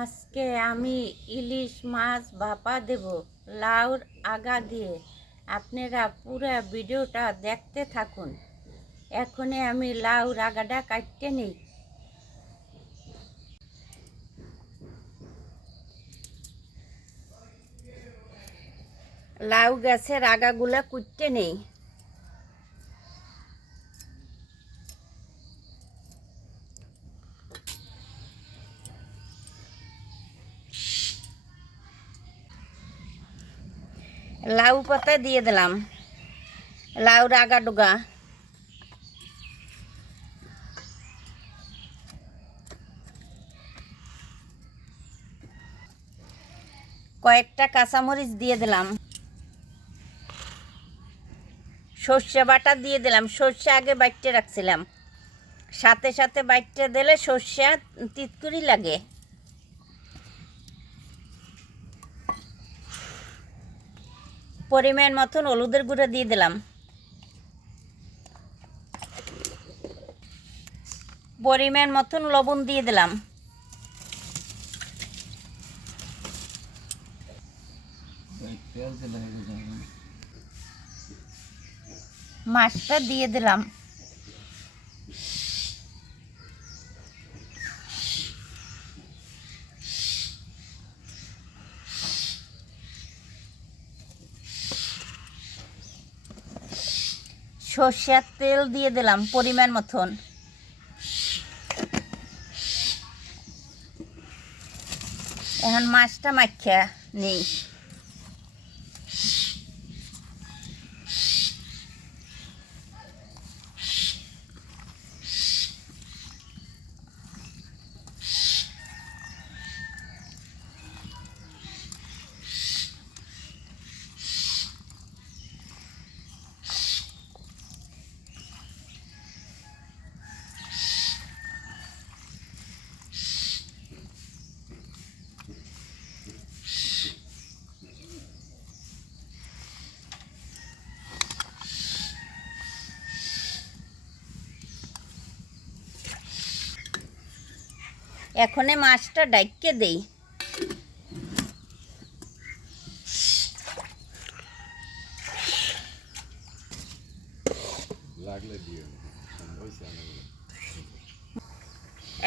আজকে আমি ইলিশ মাছ ভাপা দেব লাউর আগা দিয়ে। আপনারা পুরো ভিডিওটা দেখতে থাকুন। এখনই আমি লাউর আগাটা কাটতে নিই। লাউ গাছের আগাগুলা কুটতে নেই। লাউ পাতা দিয়ে দিলাম, লাউর আগা ডুগা, কয়েকটা কাঁচামরিচ দিয়ে দিলাম, সর্ষে বাটা দিয়ে দিলাম। সর্ষে আগে বাইটে রাখছিলাম, সাথে সাথে বাইটে দিলে সর্ষে তিতকুরি লাগে। পরিমাণ মতন হলুদের গুঁড়ো দিয়ে দিলাম, পরিমাণ মতন লবণ দিয়ে দিলাম, মাছটা দিয়ে দিলাম, সর্ষের তেল দিয়ে দিলাম পরিমাণ মতন। এখন মাছটা মাখিয়ে নিই। এখনে মাছটা ডাইকে দেই।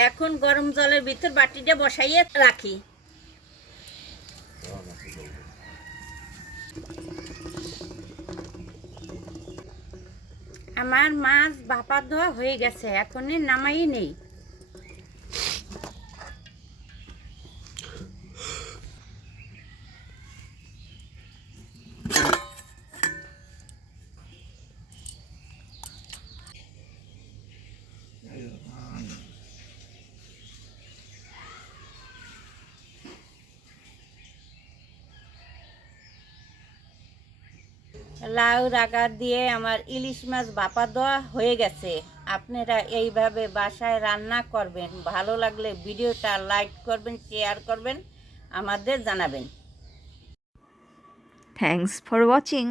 এখন গরম জলের ভিতর বাটিটা বসাইয়ে রাখি। আমার মাছ ভাপা দেওয়া হয়ে গেছে, এখনই নামাই নেই। লাউ আগা দিয়ে আমার ইলিশ মাছ ভাপা দেওয়া হয়ে গেছে। আপনারা এইভাবে বাসায় রান্না করবেন। ভালো লাগলে ভিডিওটা লাইক করবেন, শেয়ার করবেন, আমাদের জানাবেন। Thanks for watching.